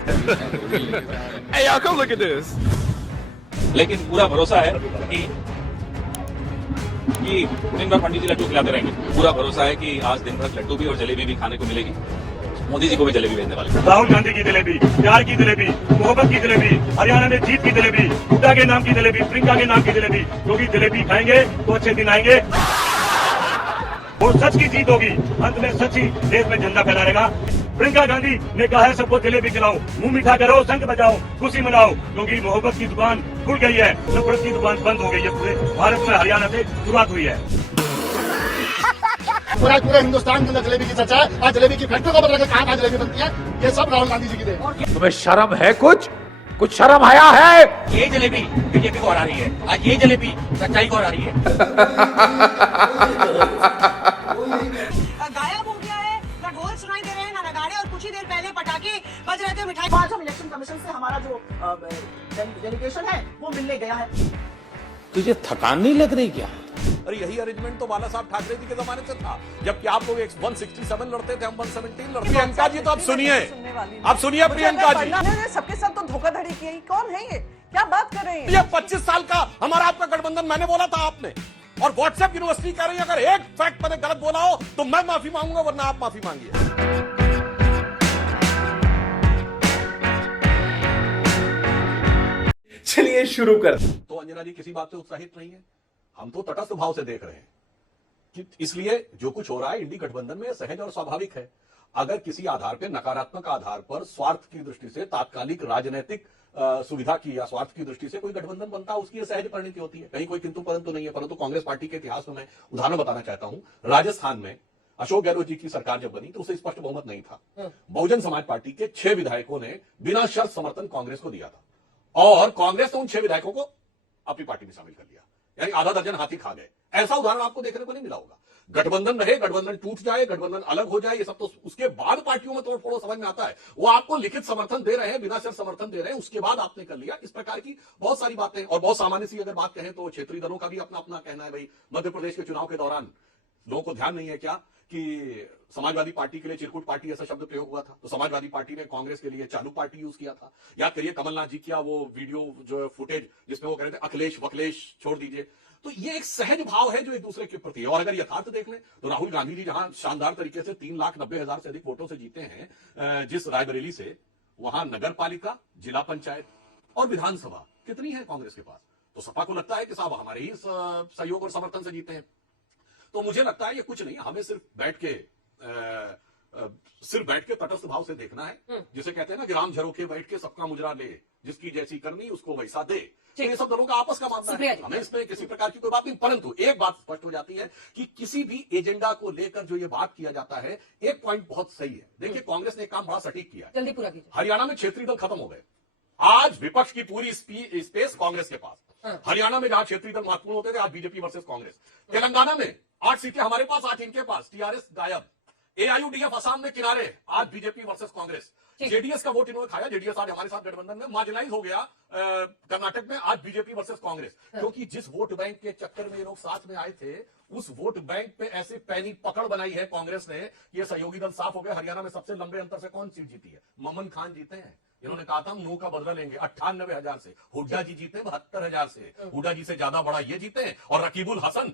Hey, y'all, come look at this. लेकिन पूरा भरोसा है कि दिन भर पंडित जी लड्डू खिलाते रहेंगे। पूरा भरोसा है कि आज दिन भर लड्डू भी और जलेबी भी खाने को मिलेगी। मोदी जी को भी जलेबी भेजने वाले। राहुल गांधी की जलेबी, प्यार की जलेबी, मोहब्बत की जलेबी, हरियाणा में जीत की जलेबी, हुड्डा के नाम की जलेबी, प्रियंका के नाम की जलेबी। क्योंकि जलेबी खाएंगे तो अच्छे दिन आएंगे और सच की जीत होगी। अंत में सच ही देश में झंडा फहराएगा। प्रियंका गांधी ने कहा है सबको जलेबी खिलाओ, मुंह मीठा करो, शंख बजाओ, खुशी मनाओ। क्योंकि मोहब्बत की दुकान खुल गई है, नफरत की दुकान बंद हो गई है। पूरे भारत में हरियाणा से शुरुआत हुई है। पूरे हिंदुस्तान के अंदर जलेबी की चर्चा है। आज जलेबी की फैक्ट्री को बदल कहाँ जलेबी बनती है, ये सब राहुल गांधी जी की देन। तुम्हें शर्म है कुछ शर्म आया है? ये जलेबी बीजेपी को हरा रही है, आज ये जलेबी सच्चाई को हरा रही है। गायब हो गया है, ना ढोल सुनाई दे रहे हैं, ना नगाड़े, और कुछ ही देर पहले पटाखे बज रहे थे, मिठाई। आज हम इलेक्शन कमीशन से हमारा जो डेलीगेशन है वो मिलने गया है। तुझे थकान नहीं लग रही क्या? अरे यही अरेंजमेंट तो बाला साहब ठाकरे जी के जमाने से था, जबकि आप लोग 167 लड़ते थे, हम 117 लड़ते। प्रियंका जी तो आप सुनिए प्रियंका जी। सबके साथ तो धोखाधड़ी की। कौन है ये? क्या बात कर रहे हैं? ये 25 साल का हमारा आपका गठबंधन, मैंने बोला था आपने, और व्हाट्सएप यूनिवर्सिटी कह रही है अगर एक फैक्ट मैंने गलत बोला हो तो मैं माफी मांगूंगा, वरना आप माफी मांगिए। चलिए शुरू कर। तो अंजना जी किसी बात से उत्साहित नहीं है, हम तो तटस्थ भाव से देख रहे हैं कि इसलिए जो कुछ हो रहा है इंडी गठबंधन में सहज और स्वाभाविक है। अगर किसी आधार पर, नकारात्मक आधार पर, स्वार्थ की दृष्टि से, तात्कालिक राजनीतिक सुविधा की या स्वार्थ की दृष्टि से कोई गठबंधन बनता है, उसकी सहज परिणति होती है, कहीं कोई किंतु परंतु नहीं है। परंतु कांग्रेस पार्टी के इतिहास में मैं उदाहरण बताना चाहता हूं। राजस्थान में अशोक गहलोत जी की सरकार जब बनी तो उसे स्पष्ट बहुमत नहीं था। बहुजन समाज पार्टी के 6 विधायकों ने बिना शर्त समर्थन कांग्रेस को दिया था, और कांग्रेस ने उन 6 विधायकों को अपनी पार्टी में शामिल कर लिया, यानी आधा दर्जन हाथी खा गए। ऐसा उदाहरण आपको देखने को नहीं मिला होगा। गठबंधन रहे, गठबंधन टूट जाए, गठबंधन अलग हो जाए, ये सब तो उसके बाद पार्टियों में तोड़ फोड़ समझ में आता है। वो आपको लिखित समर्थन दे रहे हैं, बिना शर्त समर्थन दे रहे हैं, उसके बाद आपने कर लिया। इस प्रकार की बहुत सारी बातें, और बहुत सामान्य सी अगर बात कहें तो क्षेत्रीय दलों का भी अपना अपना कहना है। भाई मध्य प्रदेश के चुनाव के दौरान लोगों को ध्यान नहीं है क्या कि समाजवादी पार्टी के लिए चिरकुट पार्टी ऐसा शब्द प्रयोग हुआ था, तो समाजवादी पार्टी ने कांग्रेस के लिए चालू पार्टी यूज किया था। याद करिए कमलनाथ जी क्या वो वीडियो जो फुटेज जिसमें वो कह रहे थे अखिलेश वखलेश छोड़ दीजिए। तो ये एक सहज भाव है जो एक दूसरे के प्रति है। और अगर यथार्थ देख लें तो राहुल गांधी जी जहां शानदार तरीके से 3,90,000 से अधिक वोटों से जीते हैं जिस रायबरेली से, वहां नगर पालिका, जिला पंचायत और विधानसभा कितनी है कांग्रेस के पास। तो सपा को लगता है कि साहब हमारे ही सहयोग और समर्थन से जीते हैं। तो मुझे लगता है ये कुछ नहीं, हमें सिर्फ बैठ के तटस्थ भाव से देखना है। जिसे कहते हैं ना कि राम झरोखे बैठ के सबका मुजरा ले, जिसकी जैसी करनी उसको वैसा दे। तो ये सब दलों का आपस का मामला है, हमें इसमें किसी प्रकार की कोई बात नहीं। परंतु एक बात स्पष्ट हो जाती है कि किसी भी एजेंडा को लेकर जो ये बात किया जाता है, एक पॉइंट बहुत सही है। देखिए कांग्रेस ने एक काम बड़ा सटीक किया है, जल्दी पूरा कीजिए। हरियाणा में क्षेत्रीय दल खत्म हो गए। आज विपक्ष की पूरी स्पेस कांग्रेस के पास। हरियाणा में जहां क्षेत्रीय दल महत्वपूर्ण होते थे, आज बीजेपी वर्सेस कांग्रेस। तेलंगाना में 8 सीटें हमारे पास, 8 इनके पास, टीआरएस गायब। एआईयूडीएफ असम में किनारे, आज बीजेपी वर्सेस कांग्रेस। जेडीएस का वोट इन्होंने खाया, जेडीएस आज हमारे साथ गठबंधन में, मार्जिनाइज हो गया कर्नाटक में, आज बीजेपी वर्सेस कांग्रेस। क्योंकि जिस वोट बैंक के चक्कर में ये लोग साथ में आए थे, उस वोट बैंक पे ऐसे पैनी पकड़ बनाई है कांग्रेस ने, ये सहयोगी दल साफ हो गए। हरियाणा में सबसे लंबे अंतर से कौन सीट जीती है? ममन खान जीते हैं। इन्होंने कहा था हम नू का बदला लेंगे, 98,000 से। हुड्डा जी जीते 72,000 से। हुड्डा जी से ज्यादा बड़ा ये जीते हैं। और रकीबुल हसन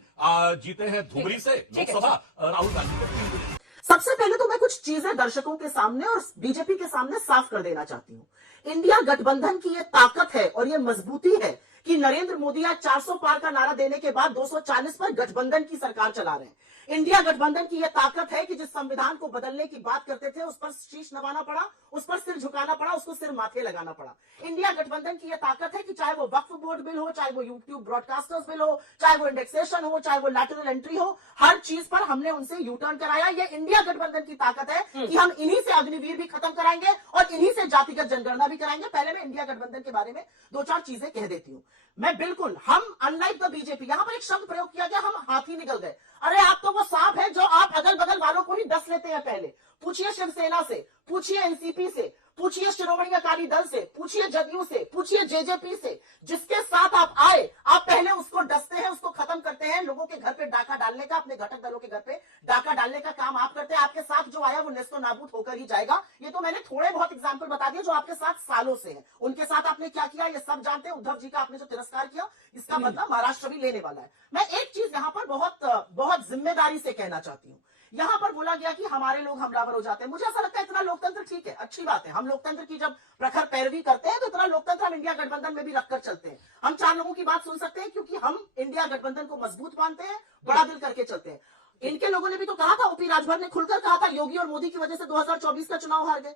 जीते हैं धुमरी से लोकसभा, राहुल गांधी। सबसे पहले तो मैं कुछ चीजें दर्शकों के सामने और बीजेपी के सामने साफ कर देना चाहती हूँ। इंडिया गठबंधन की ये ताकत है और ये मजबूती है कि नरेंद्र मोदी आज 400 पार का नारा देने के बाद 240 पर गठबंधन की सरकार चला रहे हैं। इंडिया गठबंधन की यह ताकत है कि जिस संविधान को बदलने की बात करते थे, उस पर शीश नवाना पड़ा, उस पर सिर झुकाना पड़ा, उसको सिर माथे लगाना पड़ा। इंडिया गठबंधन की यह ताकत है कि चाहे वो वक्फ बोर्ड बिल हो, चाहे वो यूट्यूब ब्रॉडकास्टर्स बिल हो, चाहे वो इंडेक्सेशन हो, चाहे वो लैटरल एंट्री हो, हर चीज पर हमने उनसे यू टर्न कराया। ये इंडिया गठबंधन की ताकत है कि हम इन्हीं से अग्निवीर भी खत्म कराएंगे और इन्हीं से जातिगत जनगणना भी कराएंगे। पहले मैं इंडिया गठबंधन के बारे में 2-4 चीजें कह देती हूँ। मैं बिल्कुल, हम अनलाइक द बीजेपी, यहां पर एक शब्द प्रयोग किया गया, हम हाथी निकल गए। अरे आप तो वो सांप है जो आप अगल बगल वालों को ही डस लेते हैं। पहले पूछिए शिवसेना से, पूछिए एनसीपी से, पूछिए शिरोमणि अकाली दल से, पूछिए जदयू से, पूछिए जेजेपी से। जिसके साथ आप आए, आप पहले उसको डसते हैं, उसको खत्म करते हैं। लोगों के घर पे डाका डालने का, अपने घटक दलों के घर पे डाका डालने का काम आप करते हैं। आपके साथ जो आया वो नेस्तो नाबूद होकर ही जाएगा। ये तो मैंने थोड़े बहुत एग्जाम्पल बता दिए जो आपके साथ सालों से हैं। उनके साथ आपने क्या किया ये सब जानते हैं। उद्धव जी का आपने जो तिरस्कार किया इसका बदला महाराष्ट्र भी लेने वाला है। मैं एक चीज यहाँ पर बहुत जिम्मेदारी से कहना चाहती हूँ। यहाँ पर बोला गया कि हमारे लोग हमलावर हो जाते हैं। मुझे ऐसा लगता है इतना लोकतंत्र ठीक है, अच्छी बात है। हम लोकतंत्र की जब प्रखर पैरवी करते हैं तो इतना लोकतंत्र हम इंडिया गठबंधन में भी रखकर चलते हैं। हम 4 लोगों की बात सुन सकते हैं क्योंकि हम इंडिया गठबंधन को मजबूत मानते हैं, बड़ा दिल करके चलते हैं। इनके लोगों ने भी तो कहा था, ओपी राजभर ने खुलकर कहा था योगी और मोदी की वजह से 2024 का चुनाव हार गए।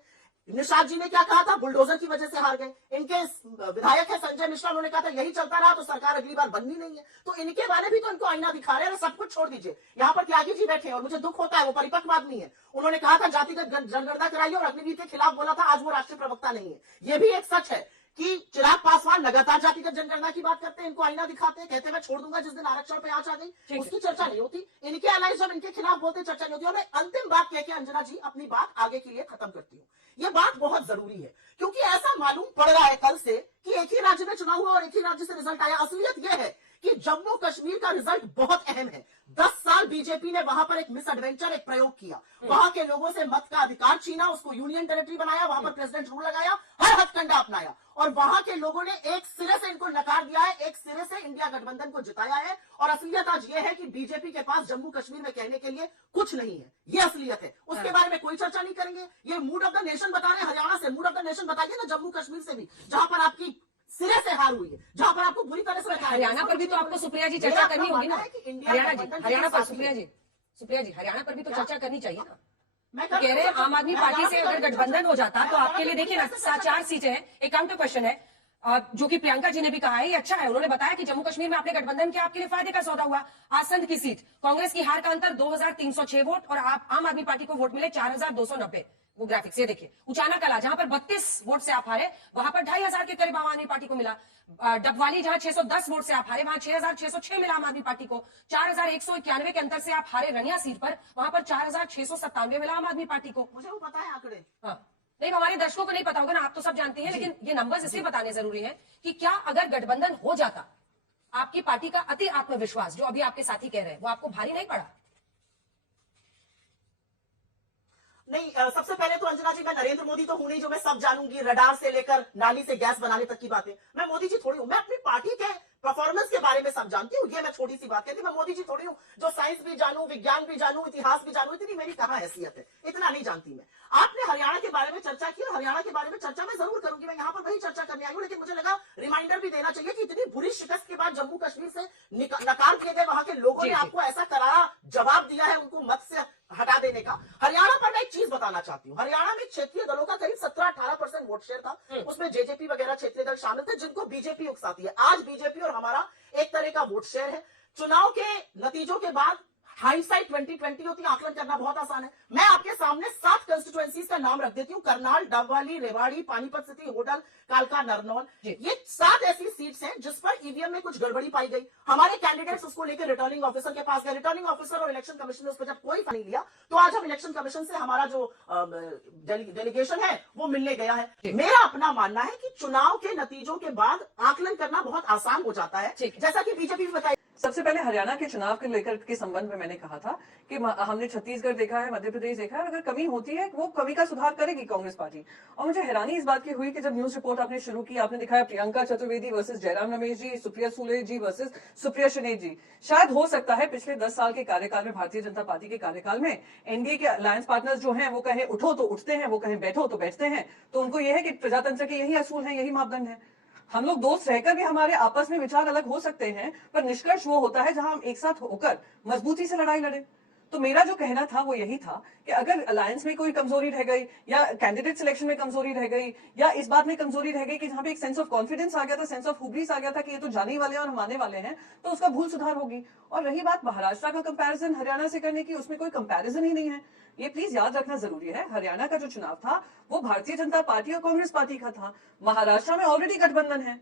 निषाद जी ने क्या कहा था, बुलडोजर की वजह से हार गए। इनके विधायक है संजय मिश्रा, उन्होंने कहा था यही चलता रहा तो सरकार अगली बार बननी नहीं है। तो इनके वाले भी तो इनको आईना दिखा रहे हैं। सब कुछ छोड़ दीजिए, यहाँ पर त्यागी जी बैठे हैं और मुझे दुख होता है, वो परिपक्व आदमी है। उन्होंने कहा था जातिगत जनगणना कराइए और अग्निवीर के खिलाफ बोला था, आज वो राष्ट्रीय प्रवक्ता नहीं है। ये भी एक सच है कि चिराग पासवान लगातार जातिगत जनगणना की बात करते हैं, इनको आईना दिखाते हैं, कहते मैं छोड़ दूंगा जिस दिन आरक्षण पे आंच आ गई उसकी चर्चा नहीं होती। इनके अलाइज जब इनके खिलाफ बोलते चर्चा नहीं होती। और मैं अंतिम बात कह के अंजना जी अपनी बात आगे के लिए खत्म करती हूँ। ये बात बहुत जरूरी है क्योंकि ऐसा मालूम पड़ रहा है कल से कि एक ही राज्य में चुनाव हुआ और एक ही राज्य से रिजल्ट आया। असलियत यह है कि जम्मू कश्मीर का रिजल्ट बहुत अहम है। 10 साल बीजेपी ने वहां पर एक मिस एडवेंचर, एक प्रयोग किया। वहां के लोगों से मत का अधिकार छीना, उसको यूनियन टेरिटरी बनाया, वहां पर प्रेसिडेंट रूल लगाया, हर हथकंडा अपनाया और वहां के लोगों ने एक सिरे से इनको नकार दिया है, एक सिरे से इंडिया गठबंधन को जिताया है। और असलियत आज यह है कि बीजेपी के पास जम्मू कश्मीर में कहने के लिए कुछ नहीं है। ये असलियत है, उसके बारे में कोई चर्चा नहीं करेंगे। ये मूड ऑफ द नेशन बता रहे हैं हरियाणा से, मूड ऑफ द नेशन बताइए ना जम्मू कश्मीर से भी, जहां पर आपकी सिरे से हार हुई है, जहां पर आपको बुरी तरह से हरियाणा पर भी तो आपको सुप्रिया जी चर्चा करनी होगी ना। हरियाणा पर सुप्रिया जी हरियाणा पर भी तो चर्चा करनी चाहिए ना। मैं कह रहे हैं आम आदमी पार्टी से अगर गठबंधन हो जाता तो आपके लिए देखिए ना 4 सीटें हैं। एक काउंटर क्वेश्चन है जो कि प्रियंका जी ने भी कहा है, ये अच्छा है। उन्होंने बताया कि जम्मू कश्मीर में आपने गठबंधन किया, आपके लिए फायदे का सौदा हुआ। आसंद की सीट, कांग्रेस की हार का अंतर 2306 वोट और आम आदमी पार्टी को वोट मिले 4290। वो ग्राफिक्स ये देखिए। उचाना कला जहां पर 32 वोट से आप हारे, वहां पर 2500 के करीब आम आदमी पार्टी को मिला। डबवाली जहां 610 वोट से आप हारे, वहां 6606 मिला आम आदमी पार्टी को। 4191 के अंतर से आप हारे रनिया सीट पर, वहां पर 4697 मिला आम आदमी पार्टी को। मुझे वो पता है आंकड़े। हाँ, नहीं हमारे दर्शकों को नहीं पता होगा ना, आप तो सब जानते हैं, लेकिन ये नंबर्स इसलिए बताने जरूरी है कि क्या अगर गठबंधन हो जाता, आपकी पार्टी का अति आत्मविश्वास जो अभी आपके साथी कह रहे हैं वो आपको भारी नहीं पड़ा? नहीं, सबसे पहले तो अंजना जी मैं नरेंद्र मोदी तो हूं नहीं जो मैं सब जानूंगी, रडार से लेकर नाली से गैस बनाने तक की बातें। मैं मोदी जी थोड़ी हूं, मैं अपनी पार्टी के परफॉर्मेंस के बारे में सब जानती हूँ। ये मैं छोटी सी बात कहती, मैं मोदी जी थोड़ी हूँ जो साइंस भी जानूं, विज्ञान भी जानूं, इतिहास भी जानूं। इतनी मेरी कहां हैसियत है, इतना नहीं जानती मैं। आपने हरियाणा के बारे में चर्चा की और हरियाणा के बारे में चर्चा मैं जरूर करूंगी, मैं यहाँ पर वही चर्चा करने आई हूँ। लेकिन मुझे लगा रिमाइंडर भी देना चाहिए कि इतनी बुरी शिकस्त के बाद जम्मू कश्मीर से नकार दिए गए वहां के लोगों ने आपको ऐसा करारा जवाब दिया है उनको मत से हटा देने का। हरियाणा पर मैं एक चीज बताना चाहती हूँ, हरियाणा में क्षेत्रीय दलों का करीब 17-18% वोट शेयर था। उसमें जेजेपी वगैरह क्षेत्रीय दल शामिल थे जिनको बीजेपी उकसाती है। आज बीजेपी और हमारा एक तरह का वोट शेयर है। चुनाव के नतीजों के बाद हाइंडसाइट 2020 होती है, आकलन करना बहुत आसान है। मैं आपके सामने 7 कंस्टिट्यूएंसीज का नाम रख देती हूँ, करनाल, डबवाली, रेवाड़ी, पानीपत सिटी, होडल, कालका, नरनौल। ये 7 ऐसी सीट्स हैं जिस पर ईवीएम में कुछ गड़बड़ी पाई गई। हमारे कैंडिडेट्स उसको लेकर रिटर्निंग ऑफिसर के पास गए। रिटर्निंग ऑफिसर और इलेक्शन कमीशन ने उस पर जब कोई नहीं लिया तो आज हम इलेक्शन कमीशन से हमारा जो डेलीगेशन है वो मिलने गया है। मेरा अपना मानना है कि चुनाव के नतीजों के बाद आकलन करना बहुत आसान हो जाता है, जैसा कि बीजेपी भी बताई। सबसे पहले हरियाणा के चुनाव के लेकर के संबंध में मैंने कहा था कि हमने छत्तीसगढ़ देखा है, मध्य प्रदेश देखा है, अगर कमी होती है वो कमी का सुधार करेगी कांग्रेस पार्टी। और मुझे हैरानी इस बात की हुई कि जब न्यूज रिपोर्ट आपने शुरू की, आपने दिखाया प्रियंका चतुर्वेदी वर्सेस जयराम रमेश जी, सुप्रिया सुले जी वर्सेस सुप्रिया शनेत जी। शायद हो सकता है पिछले 10 साल के कार्यकाल में, भारतीय जनता पार्टी के कार्यकाल में, एनडीए के अलायंस पार्टनर्स जो हैं वो कहें उठो तो उठते हैं, वो कहें बैठो तो बैठते हैं। तो उनको यह है कि प्रजातंत्र के यही असूल है, यही मापदंड है। हम लोग दोस्त रहकर भी हमारे आपस में विचार अलग हो सकते हैं, पर निष्कर्ष वो होता है जहां हम एक साथ होकर मजबूती से लड़ाई लड़े। तो मेरा जो कहना था वो यही था कि अगर अलायंस में कोई कमजोरी रह गई या कैंडिडेट सिलेक्शन में कमजोरी रह गई या इस बात में कमजोरी रह गई कि जहां पे एक सेंस ऑफ कॉन्फिडेंस आ गया था, सेंस ऑफ हुब्रीस आ गया था कि ये तो जाने वाले हैं और हम आने वाले हैं, तो उसका भूल सुधार होगी। और रही बात महाराष्ट्र का कंपैरिजन हरियाणा से करने की, उसमें कोई कंपैरिजन ही नहीं है। ये प्लीज याद रखना जरूरी है। हरियाणा का जो चुनाव था वो भारतीय जनता पार्टी और कांग्रेस पार्टी का था। महाराष्ट्र में ऑलरेडी गठबंधन है,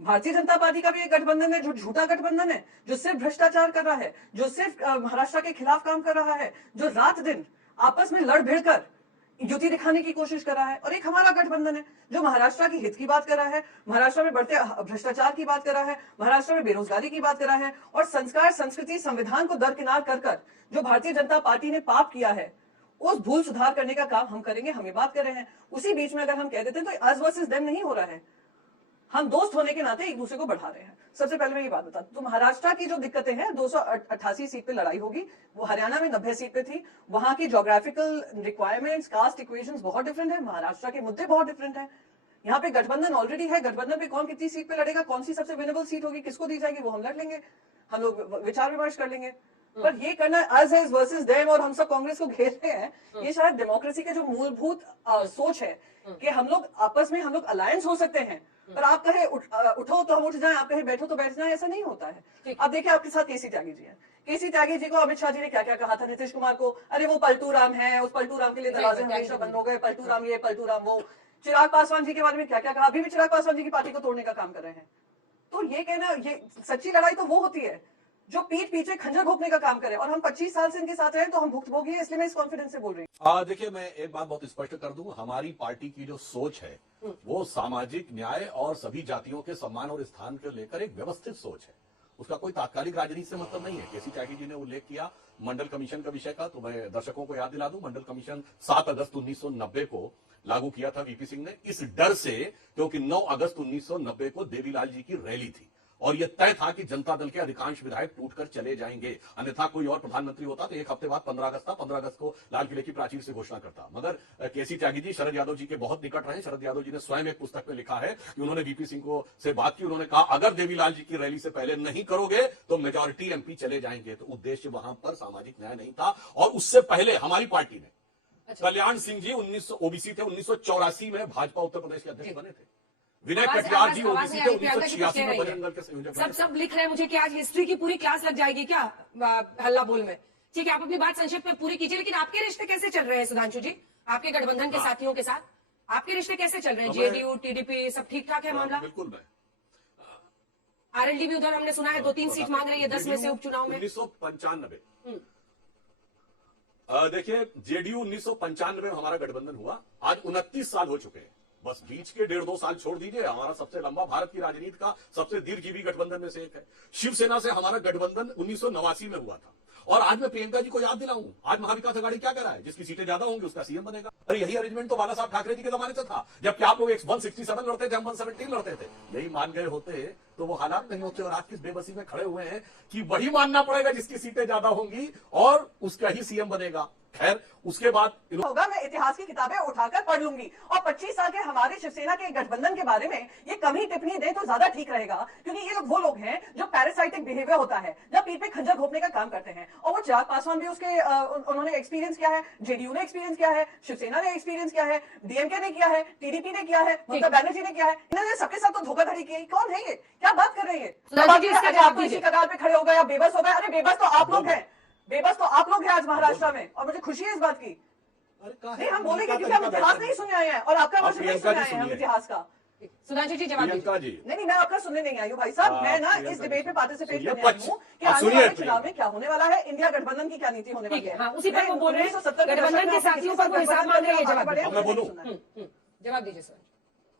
भारतीय जनता पार्टी का भी एक गठबंधन है जो झूठा गठबंधन है, जो सिर्फ भ्रष्टाचार कर रहा है, जो सिर्फ महाराष्ट्र के खिलाफ काम कर रहा है, जो रात दिन आपस में लड़ भिड़ कर युति दिखाने की कोशिश कर रहा है। और एक हमारा गठबंधन है जो महाराष्ट्र की हित की बात कर रहा है, महाराष्ट्र में बढ़ते भ्रष्टाचार की बात कर रहा है, महाराष्ट्र में बेरोजगारी की बात कर रहा है, और संस्कार, संस्कृति, संविधान को दरकिनार कर जो भारतीय जनता पार्टी ने पाप किया है उस भूल सुधार करने का काम हम करेंगे, हम ये बात कर रहे हैं। उसी बीच में अगर हम कह देते हैं तो अस वर्सेस देम नहीं हो रहा है, हम दोस्त होने के नाते एक दूसरे को बढ़ा रहे हैं। सबसे पहले मैं ये बात बता दूं, तो महाराष्ट्र की जो दिक्कतें हैं, 288 सीट पे लड़ाई होगी, वो हरियाणा में 90 सीट पे थी। वहां की ज्योग्राफिकल रिक्वायरमेंट्स, कास्ट इक्वेशंस बहुत डिफरेंट है, महाराष्ट्र के मुद्दे बहुत डिफरेंट है। यहाँ पे गठबंधन ऑलरेडी है, गठबंधन पे कौन कितनी सीट पे लड़ेगा, कौन सी सबसे विनेबल सीट होगी, किसको दी जाएगी, वो हम लड़ लेंगे, हम लोग विचार विमर्श कर लेंगे। पर ये करना अस इज वर्सेस देम और हम सब कांग्रेस को घेर रहे हैं, ये शायद डेमोक्रेसी के जो मूलभूत सोच है कि हम लोग आपस में हम लोग अलायंस हो सकते हैं, पर आप कहे उठो तो हम उठ जाएं, आप कहे बैठो तो बैठ जाएं, ऐसा नहीं होता है। अब देखिए आपके साथ केसी त्यागी जी हैं, केसी त्यागी जी को अमित शाह जी ने क्या क्या कहा था, नीतीश कुमार को, अरे वो पलटू राम है, उस पलटू राम के लिए दरवाजे हमेशा बंद हो गए, पलटू राम ये पलटू राम वो। चिराग पासवान जी के बारे में क्या क्या कहा, अभी भी चिराग पासवान जी की पार्टी को तोड़ने का काम कर रहे हैं। तो ये कहना, ये सच्ची लड़ाई तो वो होती है जो पीठ पीछे खंजर घोंपने का काम करे, और हम 25 साल से इनके साथ रहे तो हम भुक्तभोगी हैं, इसलिए मैं इस कॉन्फिडेंस से बोल रही हूँ। देखिए, मैं एक बात बहुत स्पष्ट कर दूं, हमारी पार्टी की जो सोच है वो सामाजिक न्याय और सभी जातियों के सम्मान और स्थान को लेकर एक व्यवस्थित सोच है। उसका कोई तात्कालिक राजनीति से मतलब नहीं है। केसी त्यागी जी ने उल्लेख किया मंडल कमीशन का विषय का, तो मैं दर्शकों को याद दिला दूं, मंडल कमीशन 7 अगस्त 1990 को लागू किया था वीपी सिंह ने, इस डर से क्योंकि 9 अगस्त 1990 को देवीलाल जी की रैली थी और यह तय था कि जनता दल के अधिकांश विधायक टूटकर चले जाएंगे, अन्यथा कोई और प्रधानमंत्री होता तो एक हफ्ते बाद 15 अगस्त था, 15 अगस्त को लाल किले की प्राचीर से घोषणा करता। मगर केसी त्यागी जी शरद यादव जी के बहुत निकट रहे। शरद यादव जी ने स्वयं एक पुस्तक में लिखा है कि उन्होंने वीपी सिंह को से बात की, उन्होंने कहा अगर देवीलाल जी की रैली से पहले नहीं करोगे तो मेजॉरिटी एमपी चले जाएंगे। तो उद्देश्य वहां पर सामाजिक न्याय नहीं था। और उससे पहले हमारी पार्टी ने कल्याण सिंह जी 1900 ओबीसी थे, 1984 में भाजपा उत्तर प्रदेश के अध्यक्ष बने थे। विनय कटियार जी ओबीसी थे, 1986 में बजरंग दल के संयोजक। सब लिख रहे हैं मुझे कि आज हिस्ट्री की पूरी क्लास लग जाएगी क्या हल्ला बोल में। ठीक है, आप अपनी बात संक्षेप में पूरी कीजिए, लेकिन आपके रिश्ते कैसे चल रहे हैं सुधांशु जी, आपके गठबंधन के साथियों के साथ आपके रिश्ते कैसे चल रहे हैं? जेडीयू टीडीपी सब ठीक ठाक है मामला? बिल्कुल। मैं आरएलडी भी उधर हमने सुना है 2-3 सीट मांग रही है 10 में से उपचुनाव में। 1995 देखिए, जेडीयू 1995 में हमारा गठबंधन हुआ, आज 29 साल हो चुके हैं। बस बीच के 1.5-2 साल छोड़ दीजिए, हमारा सबसे लंबा भारत की राजनीति का सबसे दीर्घजीवी गठबंधन में से एक है। शिवसेना से हमारा गठबंधन 1989 में हुआ था। और आज मैं प्रियंका जी को याद दिलाऊं, आज महाविकास आघाड़ी क्या कर रहा है, जिसकी सीटें ज्यादा होंगी उसका सीएम बनेगा। अरे यही अरेंजमेंट तो बाला साहब ठाकरे जी के जमाने से था, जबकि आप लोग 167 लड़ते थे, हम 117 लड़ते थे। यही मान गए होते तो वो हालात नहीं होते और आज किस बेबसी में खड़े हुए हैं कि वही मानना पड़ेगा जिसकी सीटें ज्यादा होंगी और उसका ही सीएम बनेगा। खैर, उसके बाद होगा, मैं इतिहास की किताबें उठाकर पढ़ लूंगी और 25 साल के हमारे शिवसेना के गठबंधन के बारे में ये कम ही टिप्पणी दें तो ज्यादा ठीक रहेगा, क्योंकि ये लोग वो लोग हैं जो पैरासाइटिक बिहेवियर होता है, जब पीठ पे खंजर घोंपने का काम करते हैं। और वो चिराग पासवान भी उसके उन्होंने एक्सपीरियंस किया है, जेडीयू ने एक्सपीरियंस किया है, शिवसेना ने एक्सपीरियंस किया है, डीएमके ने किया है, टीडीपी ने किया है, ममता बनर्जी ने किया है। इन्होंने सबके साथ तो धोखाधड़ी की। कौन है ये, क्या बात कर रहे हैं? आप इसी कगार पे खड़े हो गए, बेबस हो गए। अरे बेबस तो आप लोग हैं, बेबस तो आप लोग हैं आज महाराष्ट्र में, और मुझे खुशी है इस बात की। नहीं, हम बोलेंगे क्योंकि हम इतिहास नहीं सुने आए हैं और आपका वर्ष नहीं सुने आए हैं हम इतिहास का। सुधांशु जी जवाब दीजिए। नहीं, मैं आपका सुनने नहीं आई हूँ भाई साहब। मैं ना इस डिबेट में पार्टिसिपेट करने आई हूँ कि आने वाले चुनाव में क्या होने वाला है, इंडिया गठबंधन की क्या नीति होने वाली है। उसी पर वो बोल रहे हैं, गठबंधन के साथियों पर वो हिसाब मांग रहे हैं। जवाब दीजिए सर,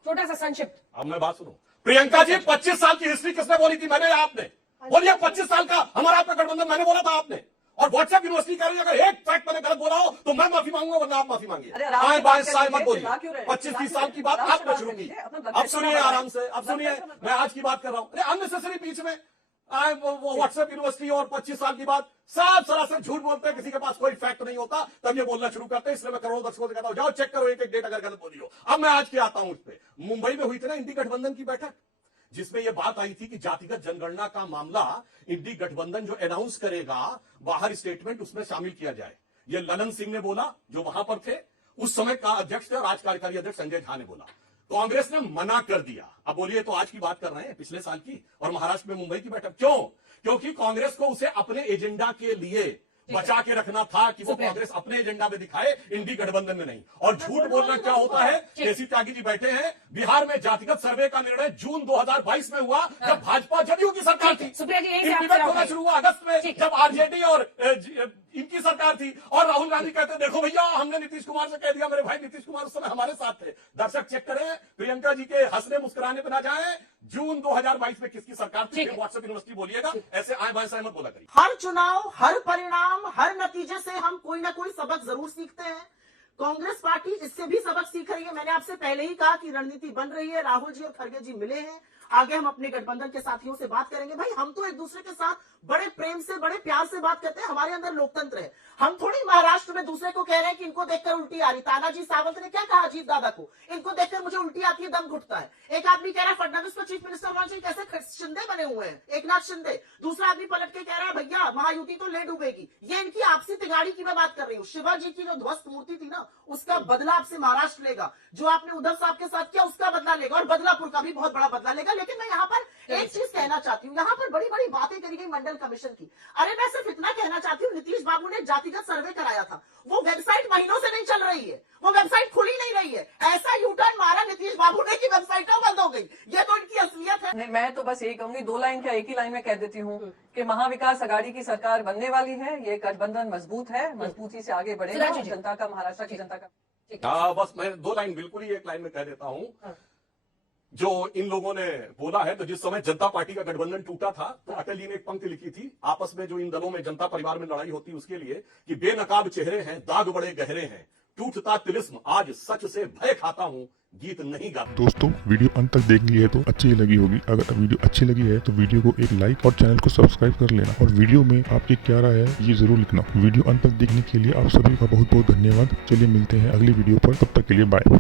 छोटा सा संक्षिप्त। अब मैं बात सुनो, प्रियंका जी 25 साल की हिस्ट्री किसने बोली थी, मैंने या आपने? बोलिए 25 साल का हमारा आपका गठबंधन मैंने बोला था आपने? और व्हाट्सएप यूनिवर्सिटी कह रही है अगर एक फैक्ट मैंने गलत बोला हो तो मैं माफी मांगूंगा, वरना आप माफी मांगिए। आए बाएं साए मत बोलिए। 25-30 साल की बात आपने शुरू की। अब सुनिए आराम से, अब सुनिए, मैं आज की बात कर रहा हूं। अरे अननेसेसरी बीच में आए वो व्हाट्सएप यूनिवर्सिटी और 25 साल की बात, साफ सरासर झूठ बोलते हैं, किसी के पास कोई फैक्ट नहीं होता, तब ये बोलना शुरू करते हैं। इसलिए मैं करोड़ों दर्शकों से कहता हूं, जाओ चेक करो एक एक डेट अगर गलत बोली हो। अब मैं आज की आता हूं इस पे। मुंबई में हुई थी ना इंडी गठबंधन की बैठक, जिसमें यह बात आई थी कि जातिगत जनगणना का मामला इंडी गठबंधन जो अनाउंस करेगा बाहर स्टेटमेंट उसमें शामिल किया जाए। यह ललन सिंह ने बोला जो वहां पर थे, उस समय का अध्यक्ष थे, और आज कार्यकारी अध्यक्ष संजय झा ने बोला। कांग्रेस ने मना कर दिया। अब बोलिए, तो आज की बात कर रहे हैं, पिछले साल की, और महाराष्ट्र में मुंबई की बैठक। क्यों? क्योंकि कांग्रेस को उसे अपने एजेंडा के लिए बचा के रखना था कि वो कांग्रेस अपने एजेंडा में दिखाए, इंडी गठबंधन में नहीं। और झूठ बोलना क्या होता है, केसी त्यागी जी बैठे हैं, बिहार में जातिगत सर्वे का निर्णय जून 2022 में हुआ, जब भाजपा जदयू की सरकार थी। सुप्रिया जी, होना शुरू हुआ अगस्त में, जब आरजेडी और इनकी सरकार थी। और राहुल गांधी कहते देखो भैया हमने नीतीश कुमार से कह दिया, मेरे भाई नीतीश कुमार उस समय हमारे साथ थे। दर्शक चेक करें, प्रियंका जी के हंसने मुस्कुराने पे ना जाए, जून 2022 में किसकी सरकार थी, फिर व्हाट्सएप यूनिवर्सिटी बोलिएगा, ऐसे आए बाएं सहमत बोला करिए। हर चुनाव, हर परिणाम, हर नतीजे से हम कोई ना कोई सबक जरूर सीखते हैं। कांग्रेस पार्टी इससे भी सबक सीख रही है। मैंने आपसे पहले ही कहा कि रणनीति बन रही है। राहुल जी और खड़गे जी मिले हैं। आगे हम अपने गठबंधन के साथियों से बात करेंगे। भाई हम तो एक दूसरे के साथ बड़े प्रेम से, बड़े प्यार से बात करते हैं। हमारे अंदर लोकतंत्र है। हम थोड़ी महाराष्ट्र में दूसरे को कह रहे हैं कि इनको देखकर उल्टी आ रही। तानाजी सावंत ने क्या कहा अजीत दादा को, इनको देखकर मुझे उल्टी आती है, दम घुटता है। एक आदमी कह रहा है फडणवीस को चीफ मिनिस्टर होना चाहिए, कैसे शिंदे बने हुए हैं, एकनाथ शिंदे। दूसरा आदमी पलट के कह रहा है भैया महायुति तो ले डूबेगी। ये इनकी आपसी तिगाड़ी की मैं बात कर रही हूँ। शिवाजी की जो ध्वस्त मूर्ति थी ना, उसका बदला आपसे महाराष्ट्र लेगा। जो आपने उद्धव साहब के साथ किया उसका बदला लेगा, और बदलापुर का भी बहुत बड़ा बदला लेगा। लेकिन मैं यहाँ पर एक चीज कहना चाहती हूँ, यहाँ पर बड़ी बड़ी बातें करी गई मंडल कमीशन की। अरे मैं सिर्फ इतना कहना चाहती हूँ, नीतीश बाबू ने जातिगत सर्वे कराया था, वो वेबसाइट महीनों से नहीं चल रही है, वो वेबसाइट खुली नहीं रही है। ऐसा यूटर्न मारा नीतीश बाबू ने कि वेबसाइट बंद हो गई। ये तो इनकी असलियत है। नहीं, मैं तो बस यही कहूंगी, 2 लाइन क्या एक ही लाइन में कह देती हूँ कि महाविकास आघाड़ी की सरकार बनने वाली है। ये गठबंधन मजबूत है, मजबूती से आगे बढ़ेगा। जनता का, महाराष्ट्र की जनता का। हाँ, बस मैं 2 लाइन बिल्कुल ही एक लाइन में कह देता हूँ। जो इन लोगों ने बोला है, तो जिस समय जनता पार्टी का गठबंधन टूटा था तो अटल जी ने एक पंक्ति लिखी थी आपस में, जो इन दलों में जनता परिवार में लड़ाई होती उसके लिए, कि बेनकाब चेहरे हैं, दाग बड़े गहरे हैं, टूटता तिलिस्म, आज सच से भय खाता हूँ, गीत नहीं गाता। दोस्तों वीडियो अंत तक देख ली है तो अच्छी लगी होगी। अगर वीडियो अच्छी लगी है तो वीडियो को एक लाइक और चैनल को सब्सक्राइब कर लेना, और वीडियो में आपकी क्या राय है ये जरूर लिखना। वीडियो अंत तक देखने के लिए आप सभी का बहुत बहुत धन्यवाद। चलिए मिलते हैं अगली वीडियो पर, तब तक के लिए बाय।